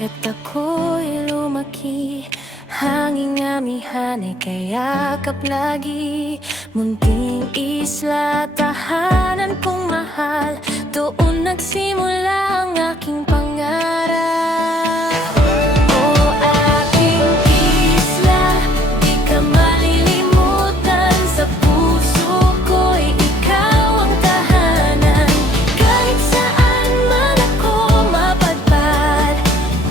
dagat ako'y lumaki, hanging amihan ay kayakap lagi. Munting isla, tahanan kong mahal, doon nagsimula ang aking pangarap. Oh, aking isla, di ka malilimutan, sa puso ko'y ikaw ang tahanan. Kahit saan man ako mapadpad,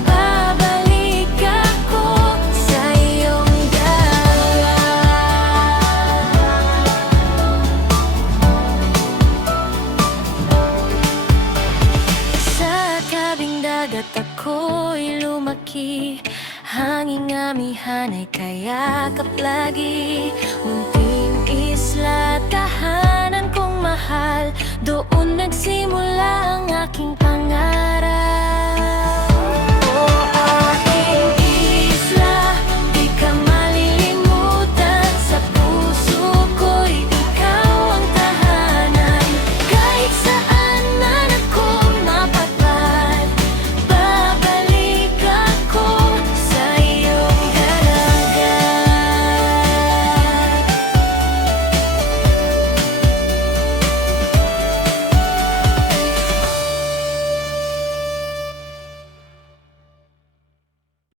babalik ako sa iyong dagat. Sa tabing dagat ako'y lumaki, hanging amihan ay kayakap lagi. Munting isla, tahanan kong mahal, doon nagsimula ang aking